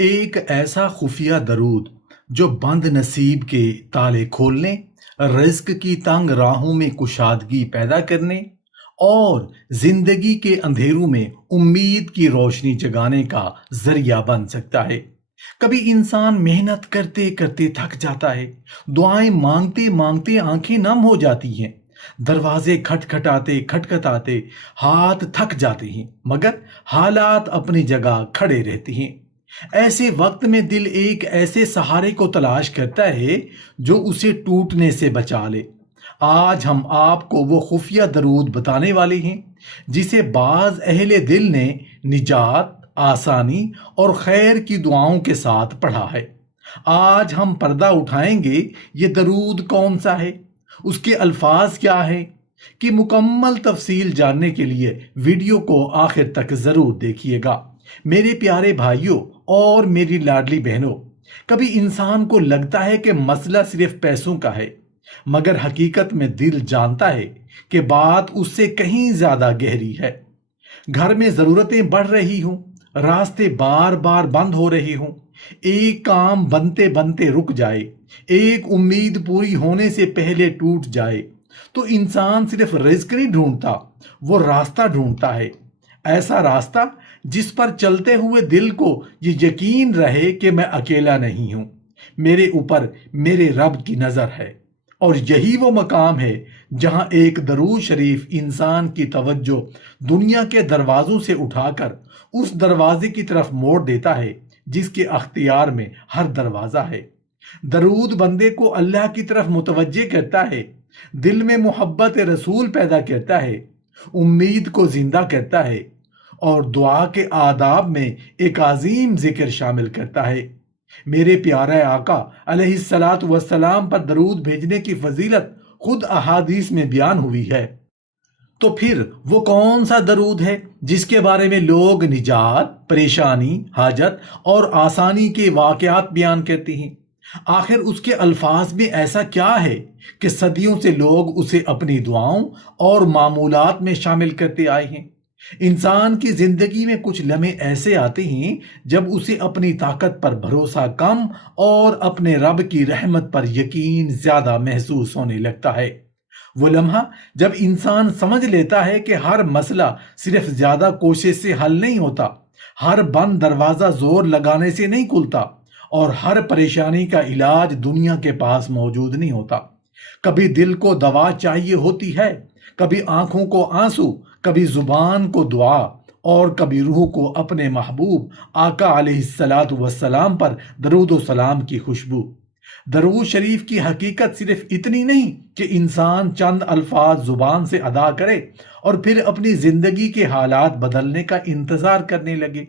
ایک ایسا خفیہ درود جو بند نصیب کے تالے کھولنے، رزق کی تنگ راہوں میں کشادگی پیدا کرنے اور زندگی کے اندھیروں میں امید کی روشنی جگانے کا ذریعہ بن سکتا ہے۔ کبھی انسان محنت کرتے کرتے تھک جاتا ہے، دعائیں مانگتے مانگتے آنکھیں نم ہو جاتی ہیں، دروازے کھٹکھٹاتے کھٹکھٹاتے ہاتھ تھک جاتے ہیں، مگر حالات اپنی جگہ کھڑے رہتے ہیں۔ ایسے وقت میں دل ایک ایسے سہارے کو تلاش کرتا ہے جو اسے ٹوٹنے سے بچا لے۔ آج ہم آپ کو وہ خفیہ درود بتانے والے ہیں جسے بعض اہل دل نے نجات، آسانی اور خیر کی دعاؤں کے ساتھ پڑھا ہے۔ آج ہم پردہ اٹھائیں گے یہ درود کون سا ہے، اس کے الفاظ کیا ہے کہ مکمل تفصیل جاننے کے لیے ویڈیو کو آخر تک ضرور دیکھیے گا۔ میرے پیارے بھائیوں اور میری لاڈلی بہنوں، کبھی انسان کو لگتا ہے کہ مسئلہ صرف پیسوں کا ہے، مگر حقیقت میں دل جانتا ہے کہ بات اس سے کہیں زیادہ گہری ہے۔ گھر میں ضرورتیں بڑھ رہی ہوں، راستے بار بار بند ہو رہے ہوں، ایک کام بنتے بنتے رک جائے، ایک امید پوری ہونے سے پہلے ٹوٹ جائے، تو انسان صرف رزق نہیں ڈھونڈتا، وہ راستہ ڈھونڈتا ہے۔ ایسا راستہ جس پر چلتے ہوئے دل کو یہ یقین رہے کہ میں اکیلا نہیں ہوں، میرے اوپر میرے رب کی نظر ہے۔ اور یہی وہ مقام ہے جہاں ایک درود شریف انسان کی توجہ دنیا کے دروازوں سے اٹھا کر اس دروازے کی طرف موڑ دیتا ہے جس کے اختیار میں ہر دروازہ ہے۔ درود بندے کو اللہ کی طرف متوجہ کرتا ہے، دل میں محبت رسول پیدا کرتا ہے، امید کو زندہ کرتا ہے اور دعا کے آداب میں ایک عظیم ذکر شامل کرتا ہے۔ میرے پیارے آقا علیہ الصلاۃ والسلام پر درود بھیجنے کی فضیلت خود احادیث میں بیان ہوئی ہے۔ تو پھر وہ کون سا درود ہے جس کے بارے میں لوگ نجات، پریشانی، حاجت اور آسانی کے واقعات بیان کرتے ہیں؟ آخر اس کے الفاظ میں ایسا کیا ہے کہ صدیوں سے لوگ اسے اپنی دعاؤں اور معمولات میں شامل کرتے آئے ہیں؟ انسان کی زندگی میں کچھ لمحے ایسے آتے ہیں جب اسے اپنی طاقت پر بھروسہ کم اور اپنے رب کی رحمت پر یقین زیادہ محسوس ہونے لگتا ہے۔ وہ لمحہ جب انسان سمجھ لیتا ہے کہ ہر مسئلہ صرف زیادہ کوشش سے حل نہیں ہوتا، ہر بند دروازہ زور لگانے سے نہیں کھلتا، اور ہر پریشانی کا علاج دنیا کے پاس موجود نہیں ہوتا۔ کبھی دل کو دوا چاہیے ہوتی ہے، کبھی آنکھوں کو آنسو، کبھی زبان کو دعا، اور کبھی روح کو اپنے محبوب آقا علیہ الصلاۃ والسلام پر درود و سلام کی خوشبو۔ درود شریف کی حقیقت صرف اتنی نہیں کہ انسان چند الفاظ زبان سے ادا کرے اور پھر اپنی زندگی کے حالات بدلنے کا انتظار کرنے لگے۔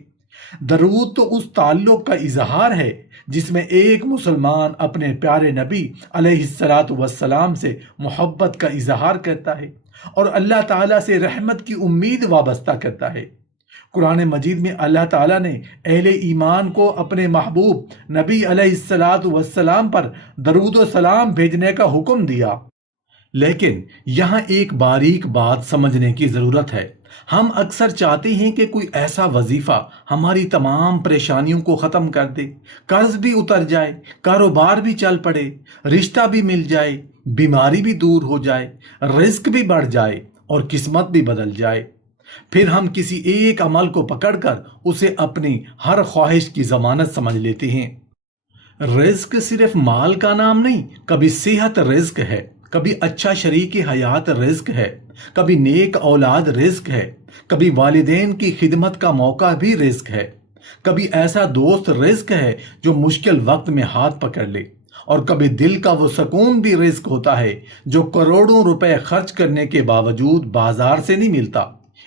درود تو اس تعلق کا اظہار ہے جس میں ایک مسلمان اپنے پیارے نبی علیہ الصلاۃ والسلام سے محبت کا اظہار کرتا ہے اور اللہ تعالیٰ سے رحمت کی امید وابستہ کرتا ہے۔ قرآن مجید میں اللہ تعالیٰ نے اہل ایمان کو اپنے محبوب نبی علیہ الصلاۃ والسلام پر درود و سلام بھیجنے کا حکم دیا۔ لیکن یہاں ایک باریک بات سمجھنے کی ضرورت ہے۔ ہم اکثر چاہتے ہیں کہ کوئی ایسا وظیفہ ہماری تمام پریشانیوں کو ختم کر دے، قرض بھی اتر جائے، کاروبار بھی چل پڑے، رشتہ بھی مل جائے، بیماری بھی دور ہو جائے، رزق بھی بڑھ جائے اور قسمت بھی بدل جائے۔ پھر ہم کسی ایک عمل کو پکڑ کر اسے اپنی ہر خواہش کی ضمانت سمجھ لیتے ہیں۔ رزق صرف مال کا نام نہیں، کبھی صحت رزق ہے، کبھی اچھا شریک حیات رزق ہے، کبھی نیک اولاد رزق ہے، کبھی والدین کی خدمت کا موقع بھی رزق ہے، کبھی ایسا دوست رزق ہے جو مشکل وقت میں ہاتھ پکڑ لے، اور کبھی دل کا وہ سکون بھی رزق ہوتا ہے جو کروڑوں روپے خرچ کرنے کے باوجود بازار سے نہیں ملتا۔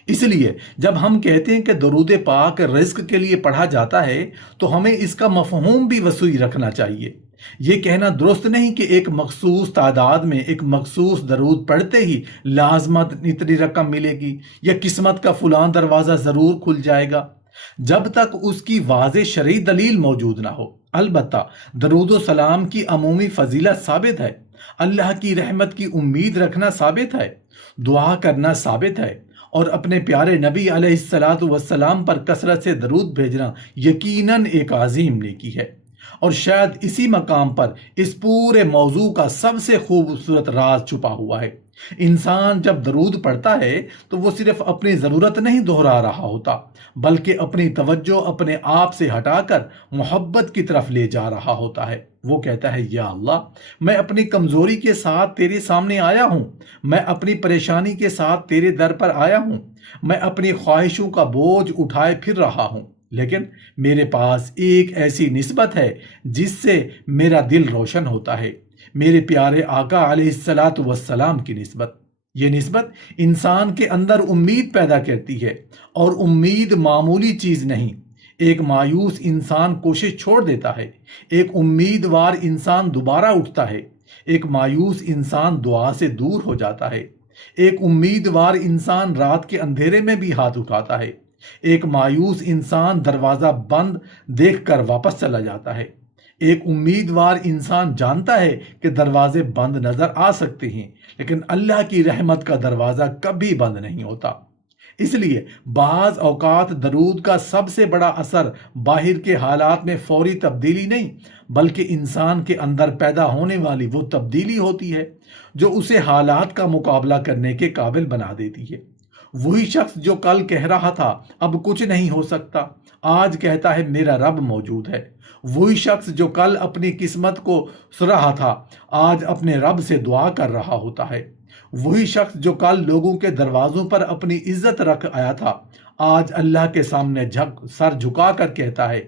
اس لیے جب ہم کہتے ہیں کہ درود پاک رزق کے لیے پڑھا جاتا ہے تو ہمیں اس کا مفہوم بھی وسیع رکھنا چاہیے۔ یہ کہنا درست نہیں کہ ایک مخصوص تعداد میں ایک مخصوص درود پڑھتے ہی لازمت اتنی رقم ملے گی یا قسمت کا فلاں دروازہ ضرور کھل جائے گا، جب تک اس کی واضح شرعی دلیل موجود نہ ہو۔ البتہ درود و سلام کی عمومی فضیلت ثابت ہے، اللہ کی رحمت کی امید رکھنا ثابت ہے، دعا کرنا ثابت ہے، اور اپنے پیارے نبی علیہ الصلاۃ والسلام پر کثرت سے درود بھیجنا یقیناً ایک عظیم نیکی ہے، اور شاید اسی مقام پر اس پورے موضوع کا سب سے خوبصورت راز چھپا ہوا ہے۔ انسان جب درود پڑھتا ہے تو وہ صرف اپنی ضرورت نہیں دہرا رہا ہوتا، بلکہ اپنی توجہ اپنے آپ سے ہٹا کر محبت کی طرف لے جا رہا ہوتا ہے۔ وہ کہتا ہے، یا اللہ، میں اپنی کمزوری کے ساتھ تیرے سامنے آیا ہوں، میں اپنی پریشانی کے ساتھ تیرے در پر آیا ہوں، میں اپنی خواہشوں کا بوجھ اٹھائے پھر رہا ہوں، لیکن میرے پاس ایک ایسی نسبت ہے جس سے میرا دل روشن ہوتا ہے، میرے پیارے آقا علیہ الصلاۃ والسلام کی نسبت۔ یہ نسبت انسان کے اندر امید پیدا کرتی ہے، اور امید معمولی چیز نہیں۔ ایک مایوس انسان کوشش چھوڑ دیتا ہے، ایک امیدوار انسان دوبارہ اٹھتا ہے، ایک مایوس انسان دعا سے دور ہو جاتا ہے، ایک امیدوار انسان رات کے اندھیرے میں بھی ہاتھ اٹھاتا ہے، ایک مایوس انسان دروازہ بند دیکھ کر واپس چلا جاتا ہے۔ ایک امیدوار انسان جانتا ہے کہ دروازے بند نظر آ سکتے ہیں، لیکن اللہ کی رحمت کا دروازہ کبھی بند نہیں ہوتا۔ اس لیے بعض اوقات درود کا سب سے بڑا اثر باہر کے حالات میں فوری تبدیلی نہیں، بلکہ انسان کے اندر پیدا ہونے والی وہ تبدیلی ہوتی ہے جو اسے حالات کا مقابلہ کرنے کے قابل بنا دیتی ہے۔ وہی شخص جو کل کہہ رہا تھا اب کچھ نہیں ہو سکتا، آج کہتا ہے میرا رب موجود ہے۔ وہی شخص جو کل اپنی قسمت کو سن رہا تھا، آج اپنے رب سے دعا کر رہا ہوتا ہے۔ وہی شخص جو کل لوگوں کے دروازوں پر اپنی عزت رکھ آیا تھا، آج اللہ کے سامنے سر جھکا کر کہتا ہے۔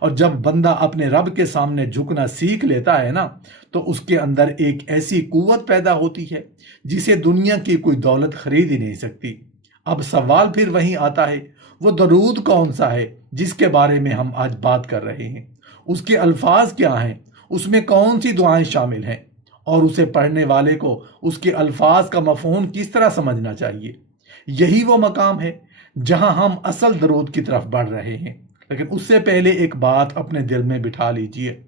اور جب بندہ اپنے رب کے سامنے جھکنا سیکھ لیتا ہے نا، تو اس کے اندر ایک ایسی قوت پیدا ہوتی ہے جسے دنیا کی کوئی دولت خرید ہی نہیں سکتی۔ اب سوال پھر وہیں آتا ہے، وہ درود کون سا ہے جس کے بارے میں ہم آج بات کر رہے ہیں؟ اس کے الفاظ کیا ہیں؟ اس میں کون سی دعائیں شامل ہیں؟ اور اسے پڑھنے والے کو اس کے الفاظ کا مفہوم کس طرح سمجھنا چاہیے؟ یہی وہ مقام ہے جہاں ہم اصل درود کی طرف بڑھ رہے ہیں۔ لیکن اس سے پہلے ایک بات اپنے دل میں بٹھا لیجئے،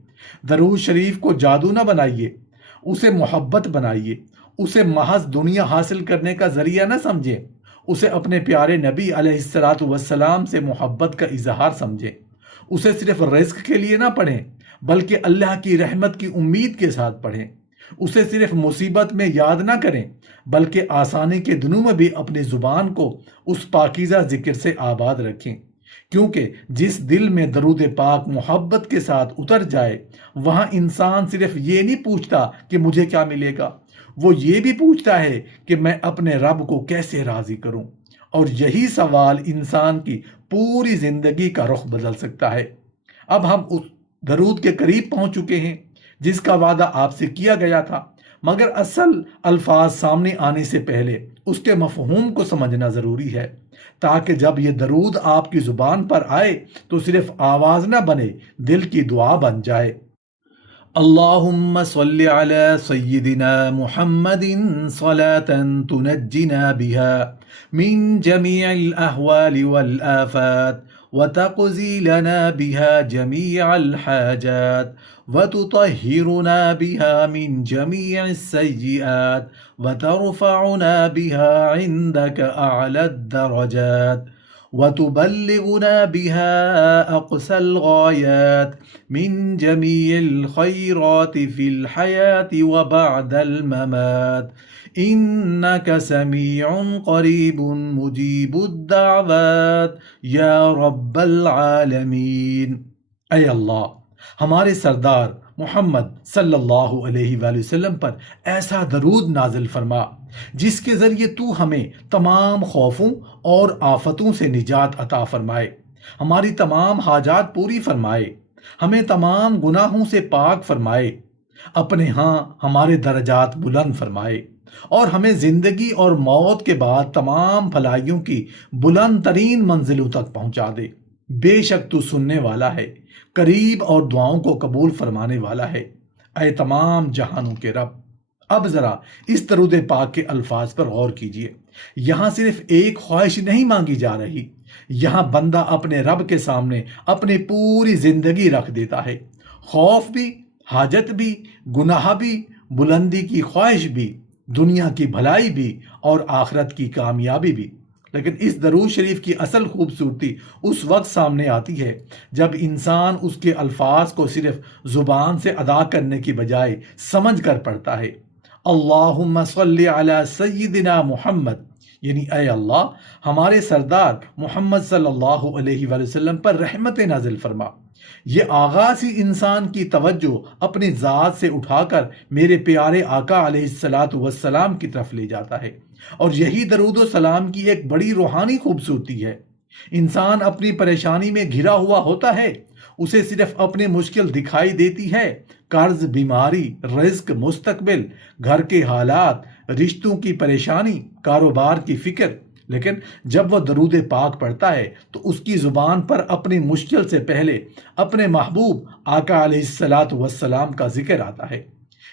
درود شریف کو جادو نہ بنائیے، اسے محبت بنائیے، اسے محض دنیا حاصل کرنے کا ذریعہ نہ سمجھیں، اسے اپنے پیارے نبی علیہ الصلاۃ والسلام سے محبت کا اظہار سمجھیں۔ اسے صرف رزق کے لیے نہ پڑھیں، بلکہ اللہ کی رحمت کی امید کے ساتھ پڑھیں۔ اسے صرف مصیبت میں یاد نہ کریں، بلکہ آسانی کے دنوں میں بھی اپنی زبان کو اس پاکیزہ ذکر سے آباد رکھیں، کیونکہ جس دل میں درود پاک محبت کے ساتھ اتر جائے، وہاں انسان صرف یہ نہیں پوچھتا کہ مجھے کیا ملے گا، وہ یہ بھی پوچھتا ہے کہ میں اپنے رب کو کیسے راضی کروں۔ اور یہی سوال انسان کی پوری زندگی کا رخ بدل سکتا ہے۔ اب ہم اس درود کے قریب پہنچ چکے ہیں جس کا وعدہ آپ سے کیا گیا تھا، مگر اصل الفاظ سامنے آنے سے پہلے اس کے مفہوم کو سمجھنا ضروری ہے، تاکہ جب یہ درود آپ کی زبان پر آئے تو صرف آواز نہ بنے، دل کی دعا بن جائے۔ اللہم صل علی سیدنا محمد صلاة تنجنا بها من جمیع الاحوال والآفات وتقضي لنا بها جميع الحاجات وتطهرنا بها من جميع السيئات وترفعنا بها عندك أعلى الدرجات وتبلغنا بها أقصى الغايات من جميع الخيرات في الحياة وبعد الممات إنك سميع قريب مجيب الدعوات یا رب العالمین۔ اے اللہ، ہمارے سردار محمد صلی اللہ علیہ وآلہ وسلم پر ایسا درود نازل فرما جس کے ذریعے تو ہمیں تمام خوفوں اور آفتوں سے نجات عطا فرمائے، ہماری تمام حاجات پوری فرمائے، ہمیں تمام گناہوں سے پاک فرمائے، اپنے ہاں ہمارے درجات بلند فرمائے، اور ہمیں زندگی اور موت کے بعد تمام بھلائیوں کی بلند ترین منزلوں تک پہنچا دے۔ بے شک تو سننے والا ہے، قریب اور دعاؤں کو قبول فرمانے والا ہے، اے تمام جہانوں کے رب۔ اب ذرا اس درود پاک کے الفاظ پر غور کیجئے۔ یہاں صرف ایک خواہش نہیں مانگی جا رہی، یہاں بندہ اپنے رب کے سامنے اپنی پوری زندگی رکھ دیتا ہے، خوف بھی، حاجت بھی، گناہ بھی، بلندی کی خواہش بھی، دنیا کی بھلائی بھی اور آخرت کی کامیابی بھی۔ لیکن اس درود شریف کی اصل خوبصورتی اس وقت سامنے آتی ہے جب انسان اس کے الفاظ کو صرف زبان سے ادا کرنے کی بجائے سمجھ کر پڑھتا ہے۔ اللہم صلی علی سیدنا محمد، یعنی اے اللہ ہمارے سردار محمد صلی اللہ علیہ وآلہ وسلم پر رحمت نازل فرما۔ یہ آغاز ہی انسان کی توجہ اپنی ذات سے اٹھا کر میرے پیارے آقا علیہ الصلاۃ والسلام کی طرف لے جاتا ہے، اور یہی درود و سلام کی ایک بڑی روحانی خوبصورتی ہے۔ انسان اپنی پریشانی میں گھرا ہوا ہوتا ہے، اسے صرف اپنی مشکل دکھائی دیتی ہے، قرض، بیماری، رزق، مستقبل، گھر کے حالات، رشتوں کی پریشانی، کاروبار کی فکر۔ لیکن جب وہ درود پاک پڑھتا ہے تو اس کی زبان پر اپنی مشکل سے پہلے اپنے محبوب آقا علیہ الصلاۃ والسلام کا ذکر آتا ہے۔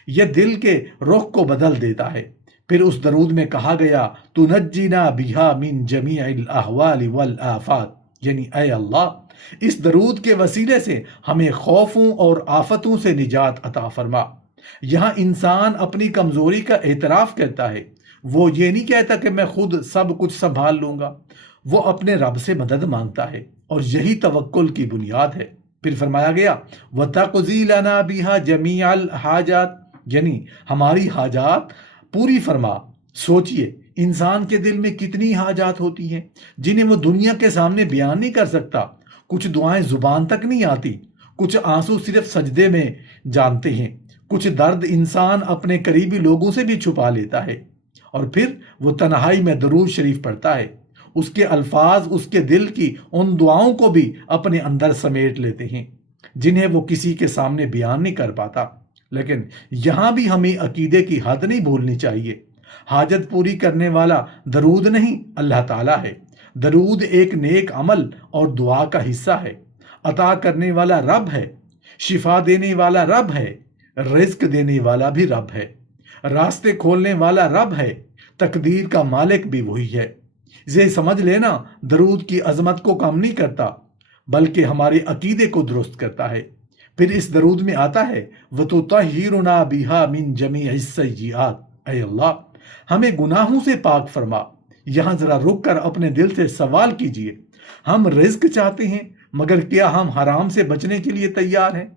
یہ دل کے رخ کو بدل دیتا ہے۔ پھر اس درود میں کہا گیا تنجینا بہا من جمیع الاحوال والآفات، یعنی اے اللہ اس درود کے وسیلے سے ہمیں خوفوں اور آفتوں سے نجات عطا فرما۔ یہاں انسان اپنی کمزوری کا اعتراف کرتا ہے، وہ یہ نہیں کہتا کہ میں خود سب کچھ سنبھال لوں گا، وہ اپنے رب سے مدد مانگتا ہے، اور یہی توکل کی بنیاد ہے۔ پھر فرمایا گیا وَتَقْضِي لَنَا بِهَا جَمِيعَ الْحَاجَاتِ، یعنی ہماری حاجات پوری فرما۔ سوچئے انسان کے دل میں کتنی حاجات ہوتی ہیں جنہیں وہ دنیا کے سامنے بیان نہیں کر سکتا، کچھ دعائیں زبان تک نہیں آتی، کچھ آنسو صرف سجدے میں جانتے ہیں، کچھ درد انسان اپنے قریبی لوگوں سے بھی چھپا لیتا ہے، اور پھر وہ تنہائی میں درود شریف پڑھتا ہے، اس کے الفاظ اس کے دل کی ان دعاؤں کو بھی اپنے اندر سمیٹ لیتے ہیں جنہیں وہ کسی کے سامنے بیان نہیں کر پاتا۔ لیکن یہاں بھی ہمیں عقیدے کی حد نہیں بھولنی چاہیے۔ حاجت پوری کرنے والا درود نہیں، اللہ تعالیٰ ہے۔ درود ایک نیک عمل اور دعا کا حصہ ہے۔ عطا کرنے والا رب ہے، شفا دینے والا رب ہے، رزق دینے والا بھی رب ہے، راستے کھولنے والا رب ہے، تقدیر کا مالک بھی وہی ہے۔ یہ سمجھ لینا درود کی عظمت کو کم نہیں کرتا بلکہ ہمارے عقیدے کو درست کرتا ہے۔ پھر اس درود میں آتا ہے وَتُطَهِّرُنَا بِهَا مِن جَمِيعِ السَّيِّئَاتِ، اے اللہ ہمیں گناہوں سے پاک فرما۔ یہاں ذرا رک کر اپنے دل سے سوال کیجئے، ہم رزق چاہتے ہیں مگر کیا ہم حرام سے بچنے کے لیے تیار ہیں؟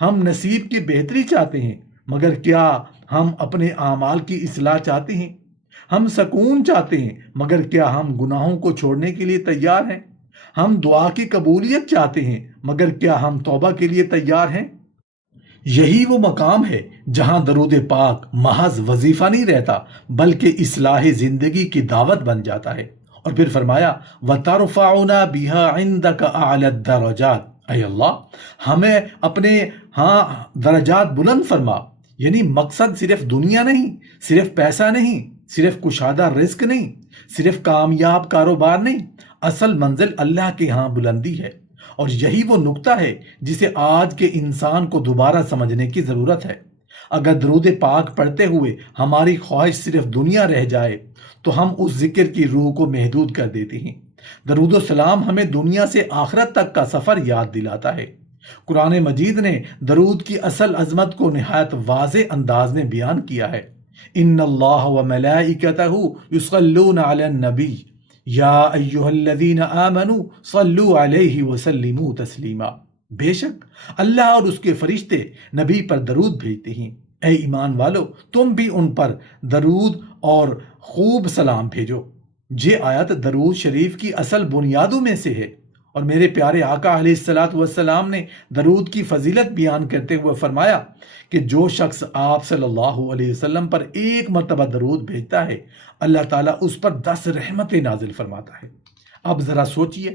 ہم نصیب کی بہتری چاہتے ہیں مگر کیا ہم اپنے اعمال کی اصلاح چاہتے ہیں؟ ہم سکون چاہتے ہیں مگر کیا ہم گناہوں کو چھوڑنے کے لیے تیار ہیں؟ ہم دعا کی قبولیت چاہتے ہیں مگر کیا ہم توبہ کے لیے تیار ہیں؟ یہی وہ مقام ہے جہاں درود پاک محض وظیفہ نہیں رہتا بلکہ اصلاح زندگی کی دعوت بن جاتا ہے۔ اور پھر فرمایا وَتَرْفَعُنَا بِهَا عِنْدَكَ أَعْلَى الدَّرَجَاتِ، اے اللہ ہمیں اپنے درجات بلند فرما۔ یعنی مقصد صرف دنیا نہیں، صرف پیسہ نہیں، صرف کشادہ رزق نہیں، صرف کامیاب کاروبار نہیں، اصل منزل اللہ کے ہاں بلندی ہے۔ اور یہی وہ نقطہ ہے جسے آج کے انسان کو دوبارہ سمجھنے کی ضرورت ہے۔ اگر درود پاک پڑھتے ہوئے ہماری خواہش صرف دنیا رہ جائے تو ہم اس ذکر کی روح کو محدود کر دیتے ہیں۔ درود و سلام ہمیں دنیا سے آخرت تک کا سفر یاد دلاتا ہے۔ قرآن مجید نے درود کی اصل عظمت کو نہایت واضح انداز میں بیان کیا ہے۔ ان اللہ و ملائکتہ یصلون علی النبی یا ایہا الذین آمنوا صلوا علیہ وسلموا تسلیما، بے شک اللہ اور اس کے فرشتے نبی پر درود بھیجتے ہیں، اے ایمان والو تم بھی ان پر درود اور خوب سلام بھیجو۔ یہ آیت درود شریف کی اصل بنیادوں میں سے ہے، اور میرے پیارے آقا علیہ الصلاۃ والسلام نے درود کی فضیلت بیان کرتے ہوئے فرمایا کہ جو شخص آپ صلی اللہ علیہ وسلم پر ایک مرتبہ درود بھیجتا ہے اللہ تعالیٰ اس پر 10 رحمتیں نازل فرماتا ہے۔ اب ذرا سوچئے،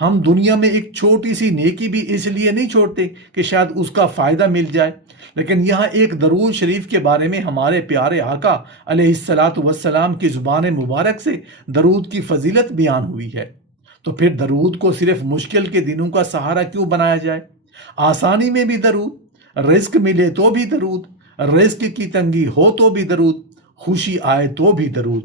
ہم دنیا میں ایک چھوٹی سی نیکی بھی اس لیے نہیں چھوڑتے کہ شاید اس کا فائدہ مل جائے، لیکن یہاں ایک درود شریف کے بارے میں ہمارے پیارے آقا علیہ الصلاۃ والسلام کی زبان مبارک سے درود کی فضیلت بیان ہوئی ہے۔ تو پھر درود کو صرف مشکل کے دنوں کا سہارا کیوں بنایا جائے؟ آسانی میں بھی درود، رزق ملے تو بھی درود، رزق کی تنگی ہو تو بھی درود، خوشی آئے تو بھی درود،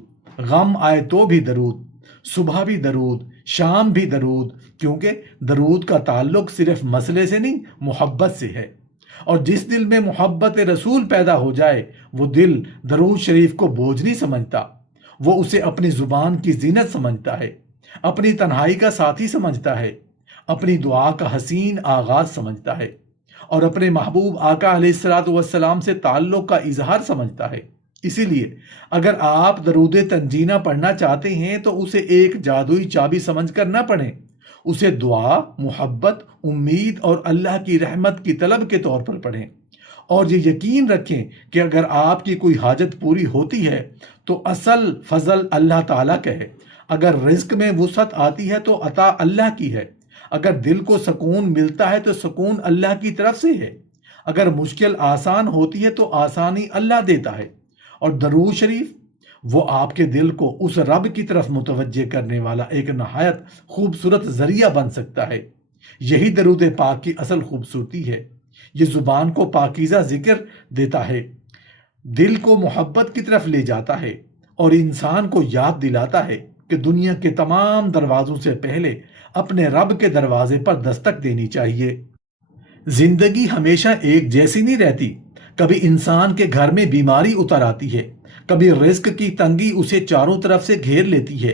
غم آئے تو بھی درود، صبح بھی درود، شام بھی درود، کیونکہ درود کا تعلق صرف مسئلے سے نہیں محبت سے ہے، اور جس دل میں محبت رسول پیدا ہو جائے وہ دل درود شریف کو بوجھ نہیں سمجھتا، وہ اسے اپنی زبان کی زینت سمجھتا ہے، اپنی تنہائی کا ساتھی سمجھتا ہے، اپنی دعا کا حسین آغاز سمجھتا ہے اور اپنے محبوب آقا علیہ الصلوۃ والسلام سے تعلق کا اظہار سمجھتا ہے۔ اسی لیے اگر آپ درود تنجینہ پڑھنا چاہتے ہیں تو اسے ایک جادوئی چابی سمجھ کر نہ پڑھیں، اسے دعا، محبت، امید اور اللہ کی رحمت کی طلب کے طور پر پڑھیں، اور یہ یقین رکھیں کہ اگر آپ کی کوئی حاجت پوری ہوتی ہے تو اصل فضل اللہ تعالیٰ کا ہے۔ اگر رزق میں وسعت آتی ہے تو عطا اللہ کی ہے، اگر دل کو سکون ملتا ہے تو سکون اللہ کی طرف سے ہے، اگر مشکل آسان ہوتی ہے تو آسانی اللہ دیتا ہے۔ اور درود شریف وہ آپ کے دل کو اس رب کی طرف متوجہ کرنے والا ایک نہایت خوبصورت ذریعہ بن سکتا ہے۔ یہی درود پاک کی اصل خوبصورتی ہے۔ یہ زبان کو پاکیزہ ذکر دیتا ہے، دل کو محبت کی طرف لے جاتا ہے اور انسان کو یاد دلاتا ہے کہ دنیا کے تمام دروازوں سے پہلے اپنے رب کے دروازے پر دستک دینی چاہیے۔ زندگی ہمیشہ ایک جیسی نہیں رہتی، کبھی انسان کے گھر میں بیماری اتر آتی ہے، کبھی رزق کی تنگی اسے چاروں طرف سے گھیر لیتی ہے،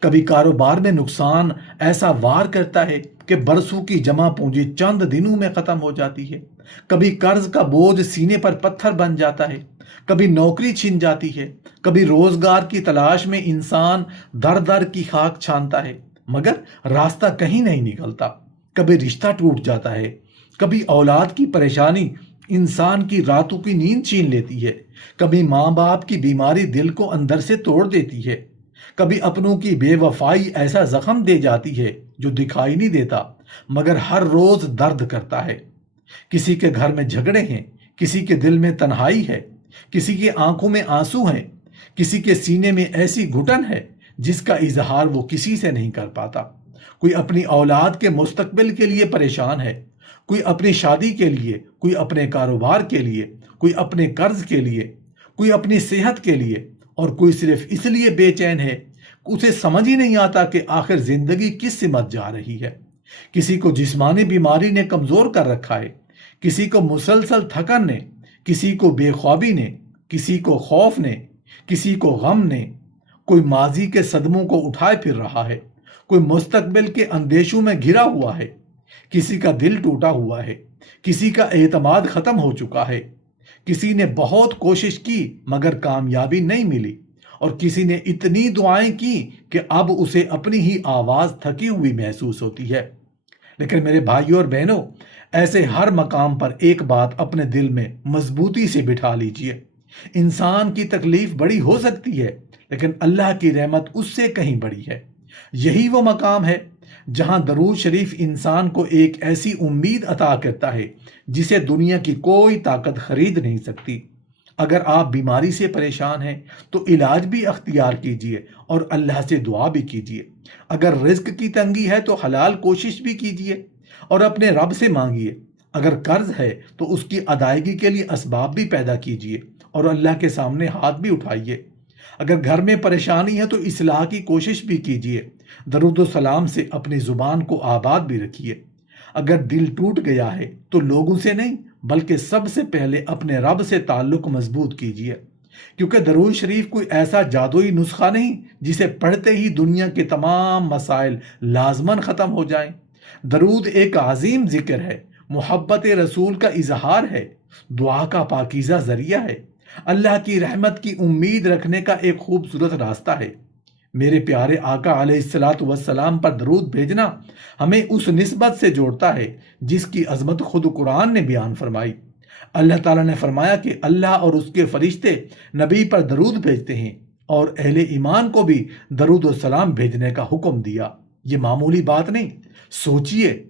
کبھی کاروبار میں نقصان ایسا وار کرتا ہے کہ برسوں کی جمع پونجی چند دنوں میں ختم ہو جاتی ہے، کبھی قرض کا بوجھ سینے پر پتھر بن جاتا ہے، کبھی نوکری چھن جاتی ہے، کبھی روزگار کی تلاش میں انسان در در کی خاک چھانتا ہے مگر راستہ کہیں نہیں نکلتا، کبھی رشتہ ٹوٹ جاتا ہے، کبھی اولاد کی پریشانی انسان کی راتوں کی نیند چھین لیتی ہے، کبھی ماں باپ کی بیماری دل کو اندر سے توڑ دیتی ہے، کبھی اپنوں کی بے وفائی ایسا زخم دے جاتی ہے جو دکھائی نہیں دیتا مگر ہر روز درد کرتا ہے۔ کسی کے گھر میں جھگڑے ہیں، کسی کے دل میں تنہائی ہے، کسی کی آنکھوں میں آنسو ہیں، کسی کے سینے میں ایسی گھٹن ہے جس کا اظہار وہ کسی سے نہیں کر پاتا۔ کوئی اپنی اولاد کے مستقبل کے لیے پریشان ہے، کوئی اپنی شادی کے لیے، کوئی اپنے کاروبار کے لیے، کوئی اپنے قرض کے لیے، کوئی اپنی صحت کے لیے، اور کوئی صرف اس لیے بے چین ہے کہ اسے سمجھ ہی نہیں آتا کہ آخر زندگی کس سمت جا رہی ہے۔ کسی کو جسمانی بیماری نے کمزور کر رکھا ہے، کسی کو مسلسل تھکن نے، کسی کو بے خوابی نے، کسی کو خوف نے، کسی کو غم نے، کوئی ماضی کے صدموں کو اٹھائے پھر رہا ہے، کوئی مستقبل کے اندیشوں میں گھرا ہوا ہے، کسی کا دل ٹوٹا ہوا ہے، کسی کا اعتماد ختم ہو چکا ہے، کسی نے بہت کوشش کی مگر کامیابی نہیں ملی، اور کسی نے اتنی دعائیں کی کہ اب اسے اپنی ہی آواز تھکی ہوئی محسوس ہوتی ہے۔ لیکن میرے بھائیوں اور بہنوں، ایسے ہر مقام پر ایک بات اپنے دل میں مضبوطی سے بٹھا لیجئے، انسان کی تکلیف بڑی ہو سکتی ہے لیکن اللہ کی رحمت اس سے کہیں بڑی ہے۔ یہی وہ مقام ہے جہاں درود شریف انسان کو ایک ایسی امید عطا کرتا ہے جسے دنیا کی کوئی طاقت خرید نہیں سکتی۔ اگر آپ بیماری سے پریشان ہیں تو علاج بھی اختیار کیجئے اور اللہ سے دعا بھی کیجئے۔ اگر رزق کی تنگی ہے تو حلال کوشش بھی کیجئے اور اپنے رب سے مانگیے۔ اگر قرض ہے تو اس کی ادائیگی کے لیے اسباب بھی پیدا کیجئے اور اللہ کے سامنے ہاتھ بھی اٹھائیے۔ اگر گھر میں پریشانی ہے تو اصلاح کی کوشش بھی کیجئے، درود و سلام سے اپنی زبان کو آباد بھی رکھیے۔ اگر دل ٹوٹ گیا ہے تو لوگوں سے نہیں بلکہ سب سے پہلے اپنے رب سے تعلق مضبوط کیجئے، کیونکہ درود شریف کوئی ایسا جادوئی نسخہ نہیں جسے پڑھتے ہی دنیا کے تمام مسائل لازماً ختم ہو جائیں۔ درود ایک عظیم ذکر ہے، محبت رسول کا اظہار ہے، دعا کا پاکیزہ ذریعہ ہے، اللہ کی رحمت کی امید رکھنے کا ایک خوبصورت راستہ ہے۔ میرے پیارے آقا علیہ الصلوۃ والسلام پر درود بھیجنا ہمیں اس نسبت سے جوڑتا ہے جس کی عظمت خود قرآن نے بیان فرمائی۔ اللہ تعالیٰ نے فرمایا کہ اللہ اور اس کے فرشتے نبی پر درود بھیجتے ہیں اور اہل ایمان کو بھی درود و سلام بھیجنے کا حکم دیا۔ یہ معمولی بات نہیں، سوچئے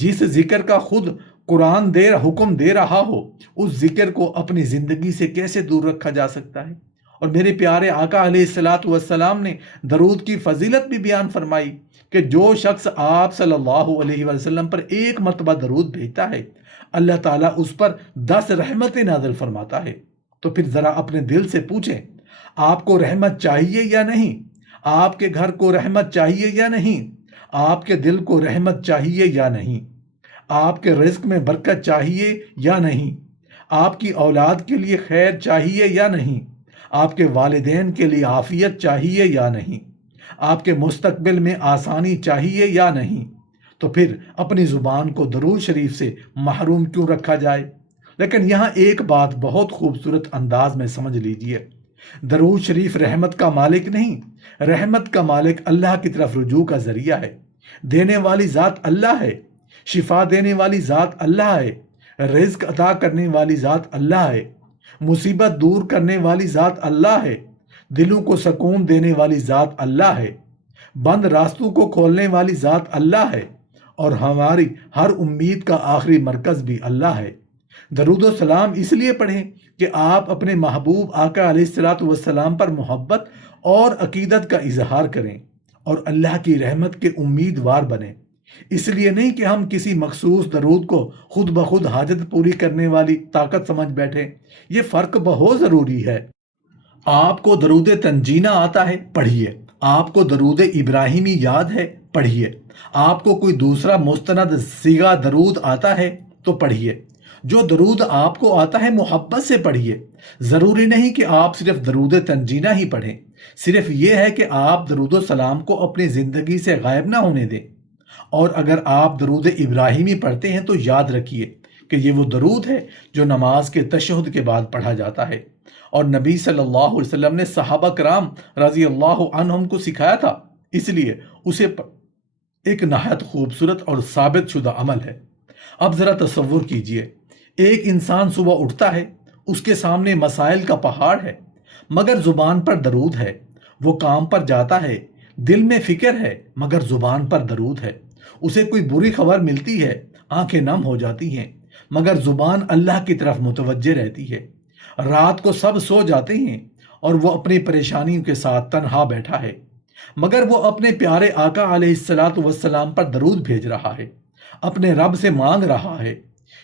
جس ذکر کا خود قرآن حکم دے رہا ہو اس ذکر کو اپنی زندگی سے کیسے دور رکھا جا سکتا ہے۔ اور میرے پیارے آقا علیہ الصلوۃ والسلام نے درود کی فضیلت بھی بیان فرمائی کہ جو شخص آپ صلی اللہ علیہ وسلم پر ایک مرتبہ درود بھیجتا ہے اللہ تعالیٰ اس پر 10 رحمتیں نازل فرماتا ہے۔ تو پھر ذرا اپنے دل سے پوچھیں، آپ کو رحمت چاہیے یا نہیں؟ آپ کے گھر کو رحمت چاہیے یا نہیں؟ آپ کے دل کو رحمت چاہیے یا نہیں؟ آپ کے رزق میں برکت چاہیے یا نہیں؟ آپ کی اولاد کے لیے خیر چاہیے یا نہیں؟ آپ کے والدین کے لیے عافیت چاہیے یا نہیں؟ آپ کے مستقبل میں آسانی چاہیے یا نہیں؟ تو پھر اپنی زبان کو درود شریف سے محروم کیوں رکھا جائے؟ لیکن یہاں ایک بات بہت خوبصورت انداز میں سمجھ لیجئے، درود شریف رحمت کا مالک نہیں، رحمت کا مالک اللہ کی طرف رجوع کا ذریعہ ہے۔ دینے والی ذات اللہ ہے، شفا دینے والی ذات اللہ ہے، رزق عطا کرنے والی ذات اللہ ہے، مصیبت دور کرنے والی ذات اللہ ہے، دلوں کو سکون دینے والی ذات اللہ ہے، بند راستوں کو کھولنے والی ذات اللہ ہے، اور ہماری ہر امید کا آخری مرکز بھی اللہ ہے۔ درود و سلام اس لیے پڑھیں کہ آپ اپنے محبوب آقا علیہ الصلوۃ والسلام پر محبت اور عقیدت کا اظہار کریں اور اللہ کی رحمت کے امیدوار بنیں۔ اس لیے نہیں کہ ہم کسی مخصوص درود کو خود بخود حاجت پوری کرنے والی طاقت سمجھ بیٹھیں، یہ فرق بہت ضروری ہے۔ آپ کو درود تنجینہ آتا ہے، پڑھیے۔ آپ کو درود ابراہیمی یاد ہے، پڑھیے۔ آپ کو کوئی دوسرا مستند صیغہ درود آتا ہے تو پڑھیے۔ جو درود آپ کو آتا ہے محبت سے پڑھیے۔ ضروری نہیں کہ آپ صرف درود تنجینہ ہی پڑھیں، صرف یہ ہے کہ آپ درود و سلام کو اپنی زندگی سے غائب نہ ہونے دیں۔ اور اگر آپ درود ابراہیمی پڑھتے ہیں تو یاد رکھیے کہ یہ وہ درود ہے جو نماز کے تشہد کے بعد پڑھا جاتا ہے، اور نبی صلی اللہ علیہ وسلم نے صحابہ کرام رضی اللہ عنہم کو سکھایا تھا، اس لیے اسے ایک نہایت خوبصورت اور ثابت شدہ عمل ہے۔ اب ذرا تصور کیجئے، ایک انسان صبح اٹھتا ہے، اس کے سامنے مسائل کا پہاڑ ہے، مگر زبان پر درود ہے۔ وہ کام پر جاتا ہے، دل میں فکر ہے مگر زبان پر درود ہے۔ اسے کوئی بری خبر ملتی ہے، آنکھیں نم ہو جاتی ہیں، مگر زبان اللہ کی طرف متوجہ رہتی ہے۔ رات کو سب سو جاتے ہیں اور وہ اپنی پریشانیوں کے ساتھ تنہا بیٹھا ہے، مگر وہ اپنے پیارے آقا علیہ الصلوۃ والسلام پر درود بھیج رہا ہے، اپنے رب سے مانگ رہا ہے۔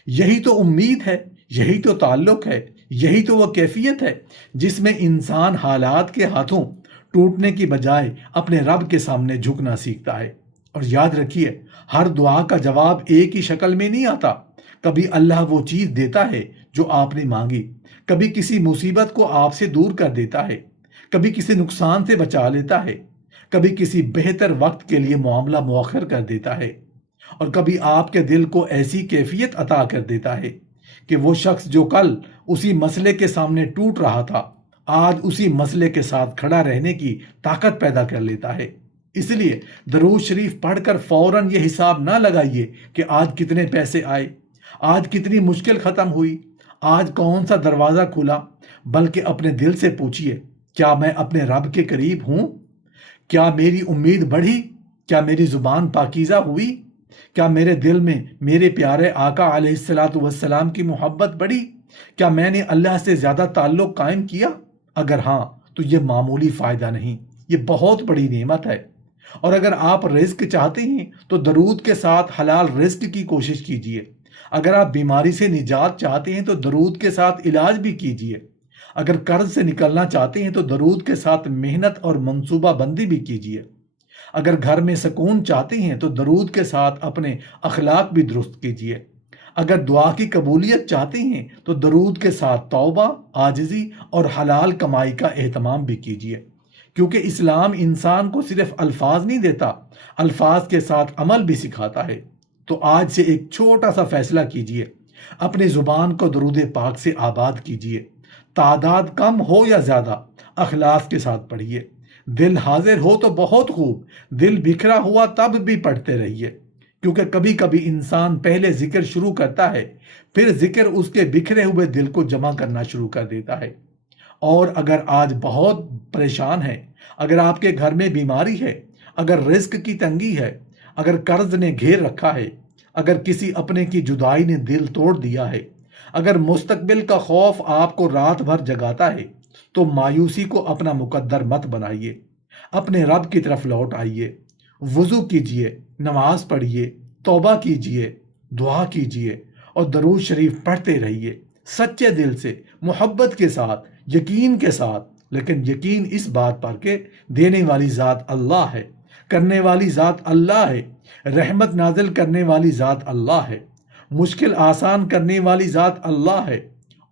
یہی تو امید ہے، یہی تو تعلق ہے، یہی تو وہ کیفیت ہے جس میں انسان حالات کے ہاتھوں ٹوٹنے کی بجائے اپنے رب کے سامنے جھکنا سیکھتا ہے۔ اور یاد رکھیے، ہر دعا کا جواب ایک ہی شکل میں نہیں آتا۔ کبھی اللہ وہ چیز دیتا ہے جو آپ نے مانگی، کبھی کسی مصیبت کو آپ سے دور کر دیتا ہے، کبھی کسی نقصان سے بچا لیتا ہے، کبھی کسی بہتر وقت کے لیے معاملہ مؤخر کر دیتا ہے، اور کبھی آپ کے دل کو ایسی کیفیت عطا کر دیتا ہے کہ وہ شخص جو کل اسی مسئلے کے سامنے ٹوٹ رہا تھا، آج اسی مسئلے کے ساتھ کھڑا رہنے کی طاقت پیدا کر لیتا ہے۔ اس لیے درود شریف پڑھ کر فوراً یہ حساب نہ لگائیے کہ آج کتنے پیسے آئے، آج کتنی مشکل ختم ہوئی، آج کون سا دروازہ کھلا، بلکہ اپنے دل سے پوچھیے، کیا میں اپنے رب کے قریب ہوں؟ کیا میری امید بڑھی؟ کیا میری زبان پاکیزہ ہوئی؟ کیا میرے دل میں میرے پیارے آقا علیہ الصلوۃ والسلام کی محبت بڑھی؟ کیا میں نے اللہ سے زیادہ تعلق قائم کیا؟ اگر ہاں تو یہ معمولی فائدہ نہیں، یہ بہت بڑی نعمت ہے۔ اور اگر آپ رزق چاہتے ہیں تو درود کے ساتھ حلال رزق کی کوشش کیجیے۔ اگر آپ بیماری سے نجات چاہتے ہیں تو درود کے ساتھ علاج بھی کیجیے۔ اگر قرض سے نکلنا چاہتے ہیں تو درود کے ساتھ محنت اور منصوبہ بندی بھی کیجیے۔ اگر گھر میں سکون چاہتے ہیں تو درود کے ساتھ اپنے اخلاق بھی درست کیجیے۔ اگر دعا کی قبولیت چاہتے ہیں تو درود کے ساتھ توبہ، عاجزی اور حلال کمائی کا اہتمام بھی کیجیے، کیونکہ اسلام انسان کو صرف الفاظ نہیں دیتا، الفاظ کے ساتھ عمل بھی سکھاتا ہے۔ تو آج سے ایک چھوٹا سا فیصلہ کیجیے، اپنی زبان کو درود پاک سے آباد کیجیے۔ تعداد کم ہو یا زیادہ، اخلاص کے ساتھ پڑھیے۔ دل حاضر ہو تو بہت خوب، دل بکھرا ہوا تب بھی پڑھتے رہیے، کیونکہ کبھی کبھی انسان پہلے ذکر شروع کرتا ہے، پھر ذکر اس کے بکھرے ہوئے دل کو جمع کرنا شروع کر دیتا ہے۔ اور اگر آج بہت پریشان ہے، اگر آپ کے گھر میں بیماری ہے، اگر رزق کی تنگی ہے، اگر قرض نے گھیر رکھا ہے، اگر کسی اپنے کی جدائی نے دل توڑ دیا ہے، اگر مستقبل کا خوف آپ کو رات بھر جگاتا ہے، تو مایوسی کو اپنا مقدر مت بنائیے۔ اپنے رب کی طرف لوٹ آئیے، وضو کیجئے، نماز پڑھیے، توبہ کیجئے، دعا کیجئے اور درود شریف پڑھتے رہیے، سچے دل سے، محبت کے ساتھ، یقین کے ساتھ، لیکن یقین اس بات پر کہ دینے والی ذات اللہ ہے، کرنے والی ذات اللہ ہے، رحمت نازل کرنے والی ذات اللہ ہے، مشکل آسان کرنے والی ذات اللہ ہے،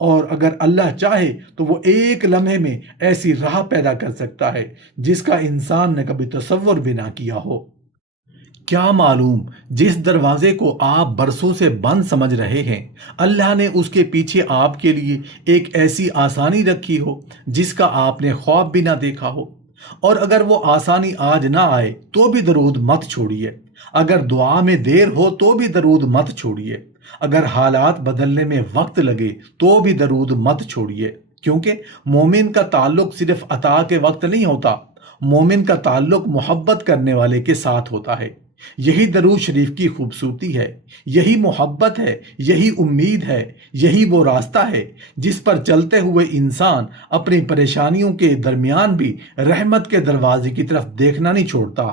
اور اگر اللہ چاہے تو وہ ایک لمحے میں ایسی راہ پیدا کر سکتا ہے جس کا انسان نے کبھی تصور بھی نہ کیا ہو۔ کیا معلوم جس دروازے کو آپ برسوں سے بند سمجھ رہے ہیں، اللہ نے اس کے پیچھے آپ کے لیے ایک ایسی آسانی رکھی ہو جس کا آپ نے خواب بھی نہ دیکھا ہو۔ اور اگر وہ آسانی آج نہ آئے تو بھی درود مت چھوڑیے۔ اگر دعا میں دیر ہو تو بھی درود مت چھوڑیے۔ اگر حالات بدلنے میں وقت لگے تو بھی درود مت چھوڑیے، کیونکہ مومن کا تعلق صرف عطا کے وقت نہیں ہوتا، مومن کا تعلق محبت کرنے والے کے ساتھ ہوتا ہے۔ یہی درود شریف کی خوبصورتی ہے، یہی محبت ہے، یہی امید ہے، یہی وہ راستہ ہے جس پر چلتے ہوئے انسان اپنی پریشانیوں کے درمیان بھی رحمت کے دروازے کی طرف دیکھنا نہیں چھوڑتا۔